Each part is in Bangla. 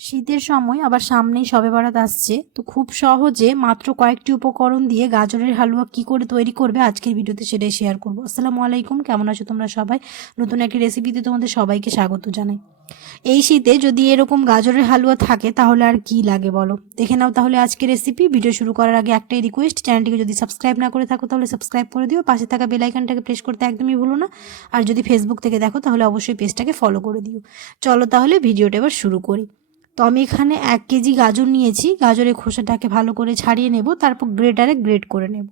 শীতের সময় আবার সামনেই সবে বরাত আসছে। তো খুব সহজে মাত্র কয়েকটি উপকরণ দিয়ে গাজরের হালুয়া কি করে তৈরি করবে আজকের ভিডিওতে সেটাই শেয়ার করব। আসসালামু আলাইকুম, কেমন আছো তোমরা সবাই? নতুন একটি রেসিপিতে তোমাদের সবাইকে স্বাগত জানাই। এই শীতে যদি এরকম গাজরের হালুয়া থাকে, তাহলে আর কি লাগে বলো? দেখে নাও তাহলে আজকের রেসিপি ভিডিও শুরু করার আগে একটাই রিকোয়েস্ট চ্যানেলটিকে যদি সাবস্ক্রাইব না করে থাকো, তাহলে সাবস্ক্রাইব করে দিও। পাশে থাকা বেল আইকনটাকে প্রেস করতে একদমই ভুলো না। আর যদি ফেসবুক থেকে দেখো, তাহলে অবশ্যই পেজটাকে ফলো করে দিও। চলো তাহলে ভিডিওটা এবার শুরু করি। তো আমি এখানে এক কেজি গাজর নিয়েছি। গাজরের খোসাটাকে ভালো করে ছাড়িয়ে নেব, তারপর গ্রেটারে গ্রেট করে নেব।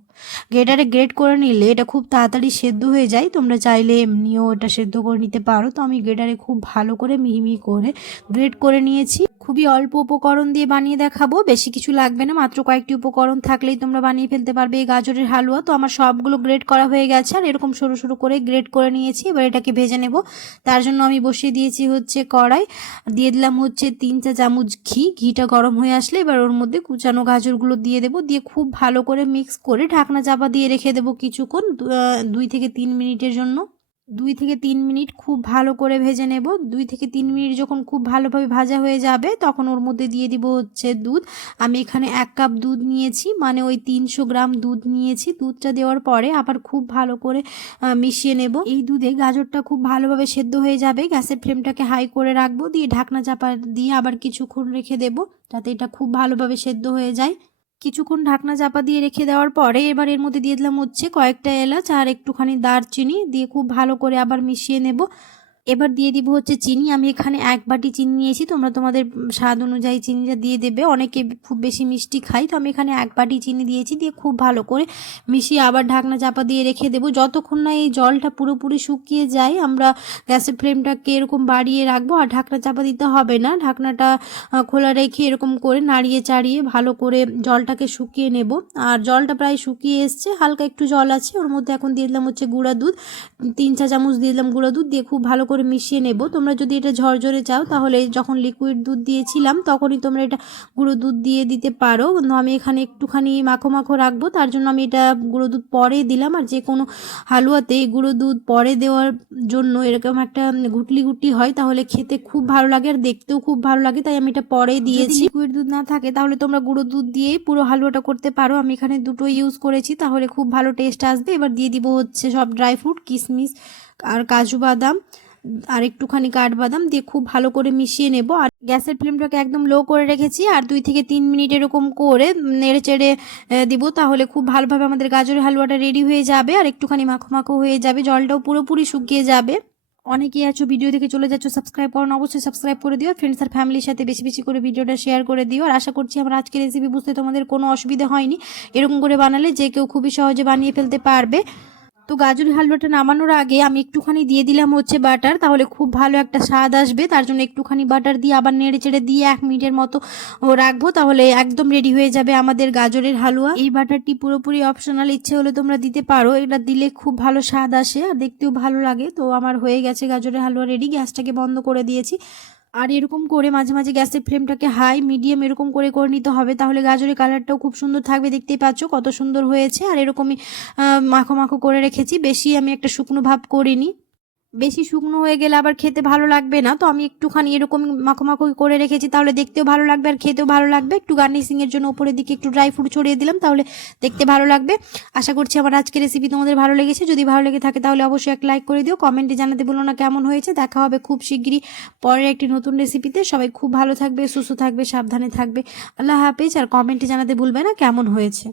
গ্রেটারে গ্রেট করে নিলে এটা খুব তাড়াতাড়ি সেদ্ধ হয়ে যায়। তোমরা চাইলে এমনিও এটা সেদ্ধ করে নিতে পারো। তো আমি গ্রেটারে খুব ভালো করে মিহি মিহি করে গ্রেট করে নিয়েছি। খুবই অল্প উপকরণ দিয়ে বানিয়ে দেখাবো। বেশি কিছু লাগবে না, মাত্র কয়েকটি উপকরণ থাকলেই তোমরা বানিয়ে ফেলতে পারবে এই গাজরের হালুয়া। তো আমার সবগুলো গ্রেট করা হয়ে গেছে আর এরকম সরু সরু করে গ্রেট করে নিয়েছি। এবার এটাকে ভেজে নেব। তার জন্য আমি বসিয়ে দিয়েছি হচ্ছে কড়াই। দিয়ে দিলাম হচ্ছে তিন চা চামচ ঘি। ঘিটা গরম হয়ে আসলে এবার ওর মধ্যে কুচানো গাজরগুলো দিয়ে দেবো। দিয়ে খুব ভালো করে মিক্স করে ঢাকনা চাপা দিয়ে রেখে দেবো কিছুক্ষণ দুই থেকে তিন মিনিটের জন্য। দুই থেকে তিন মিনিট খুব ভালো করে ভেজে নেব। দুই থেকে তিন মিনিট যখন খুব ভালোভাবে ভাজা হয়ে যাবে, তখন ওর মধ্যে দিয়ে দিব হচ্ছে দুধ। আমি এখানে এক কাপ দুধ নিয়েছি মানে ওই তিনশো গ্রাম দুধ নিয়েছি। দুধটা দেওয়ার পরে আবার খুব ভালো করে মিশিয়ে নেব। এই দুধে গাজরটা খুব ভালোভাবে সেদ্ধ হয়ে যাবে। গ্যাসের ফ্লেমটাকে হাই করে রাখব, দিয়ে ঢাকনা চাপা দিয়ে আবার কিছুক্ষণ রেখে দেব, যাতে এটা খুব ভালোভাবে সেদ্ধ হয়ে যায়। কিছুক্ষণ ঢাকনা চাপা দিয়ে রেখে দেওয়ার পরে এবার এর মধ্যে দিয়ে দিলাম হচ্ছে কয়েকটা এলাচ আর একটুখানি দারচিনি দিয়ে খুব ভালো করে আবার মিশিয়ে নেব। এবার দিয়ে দিব হচ্ছে চিনি। আমি এখানে এক বাটি চিনি নিয়েছি। তোমরা তোমাদের স্বাদ অনুযায়ী চিনিটা দিয়ে দেবে। অনেকে খুব বেশি মিষ্টি খাই তো আমি এখানে এক বাটি চিনি দিয়েছি। দিয়ে খুব ভালো করে মিশিয়ে আবার ঢাকনা চাপা দিয়ে রেখে দেবো। যতক্ষণ না এই জলটা পুরোপুরি শুকিয়ে যায়, আমরা গ্যাসের ফ্লেমটাকে এরকম বাড়িয়ে রাখব। আর ঢাকনা চাপা দিতে হবে না। ঢাকনাটা খোলা রেখে এরকম করে নাড়িয়ে চাড়িয়ে ভালো করে জলটাকে শুকিয়ে নেব। আর জলটা প্রায় শুকিয়ে এসছে। হালকা একটু জল আছে। ওর মধ্যে এখন দিয়ে দিলাম হচ্ছে গুঁড়া দুধ। তিন চা চামচ দিয়ে দিলাম গুঁড়া দুধ। দিয়ে খুব ভালো করে মিশিয়ে নেব। তোমরা যদি এটা ঝরঝরে চাও তাহলে যখন লিকুইড দুধ দিয়েছিলাম তখনই তোমরা এটা গুঁড়ো দুধ দিয়ে দিতে পারো। কিন্তু আমি এখানে একটুখানি মাখো মাখো রাখব তার জন্য আমি এটা গুঁড়ো দুধ পরে দিলাম। আর যে কোনো হালুয়াতে এই গুঁড়ো দুধ পরে দেওয়ার জন্য এরকম একটা গুটলি গুটি হয় তাহলে খেতে খুব ভালো লাগে আর দেখতেও খুব ভালো লাগে। তাই আমি এটা পরে দিয়েছি। লিকুইড দুধ না থাকে তাহলে তোমরা গুঁড়ো দুধ দিয়েই পুরো হালুয়াটা করতে পারো। আমি এখানে দুটো ইউজ করেছি তাহলে খুব ভালো টেস্ট আসবে। এবার দিয়ে দিব হচ্ছে সব ড্রাই ফ্রুট কিশমিশ আর কাজু বাদাম। আর একটুখানি কাঠবাদাম দিয়ে খুব ভালো করে মিশিয়ে নেব। আর গ্যাসের ফ্লেমটাকে একদম লো করে রেখেছি, আর দুই থেকে তিন মিনিট এরকম করে নেড়ে চেড়ে দিব, তাহলে খুব ভালোভাবে আমাদের গাজরের হালুয়াটা রেডি হয়ে যাবে, আর একটুখানি মাখো মাখো হয়ে যাবে, জলটাও পুরোপুরি শুকিয়ে যাবে। অনেকেই আছো ভিডিও দেখে চলে যাচ্ছ সাবস্ক্রাইব করো অবশ্যই সাবস্ক্রাইব করে দিও ফ্রেন্ডস আর ফ্যামিলির সাথে বেশি বেশি করে ভিডিওটা শেয়ার করে দিও। আর আশা করছি আমার আজকের রেসিপি বুঝতে তোমাদের কোনো অসুবিধা হয়নি। এরকম করে বানালে যে কেউ খুবই সহজে বানিয়ে ফেলতে পারবে। তো গাজরের হালুয়াটা নামানোর আগে আমি একটুখানি দিয়ে দিলাম হচ্ছে বাটার, তাহলে খুব ভালো একটা স্বাদ আসবে। তার জন্য একটুখানি বাটার দিয়ে আবার নেড়ে চেড়ে দিয়ে এক মিনিটের মতো রাখব, তাহলে একদম রেডি হয়ে যাবে আমাদের গাজরের হালুয়া। এই বাটারটি পুরোপুরি অপশনাল ইচ্ছে হলে তোমরা দিতে পারো। এটা দিলে খুব ভালো স্বাদ আসে আর দেখতেও ভালো লাগে। তো আমার হয়ে গেছে গাজরের হালুয়া রেডি গ্যাসটাকে বন্ধ করে দিয়েছি। আর এরকম করে মাঝে মাঝে গ্যাসের ফ্লেমটাকে হাই, মিডিয়াম এরকম করে করে নিতে হবে। তাহলে গাজরের কালারটাও খুব সুন্দর থাকবে, দেখতেই পাচ্ছ কত সুন্দর হয়েছে। আর এরকমই মাখো মাখো করে রেখেছি। বেশি আমি একটা শুকনো ভাব করিনি। বেশি শুকনো হয়ে গেলে আবার খেতে ভালো লাগবে না, তো আমি একটুখানি এরকম মাখো মাখো করে রেখেছি, তাহলে দেখতেও ভালো লাগবে আর খেতেও ভালো লাগবে। একটু গার্নিশিং এর জন্য উপরের দিকে একটু ড্রাই ফ্রুট ছড়িয়ে দিলাম, তাহলে দেখতে ভালো লাগবে। আশা করছি আমার আজকের রেসিপি তোমাদের ভালো লেগেছে, যদি ভালো লেগে থাকে তাহলে অবশ্যই এক লাইক করে দিও কমেন্টে জানাতে বলো না কেমন হয়েছে। দেখা হবে খুব শিগগিরই পরের একটি নতুন রেসিপিতে সবাই খুব ভালো থাকবে, সুস্থ থাকবে, সাবধানে থাকবে। আল্লাহ হাফেজ, আর কমেন্টে জানাতে ভুলবে না কেমন হয়েছে।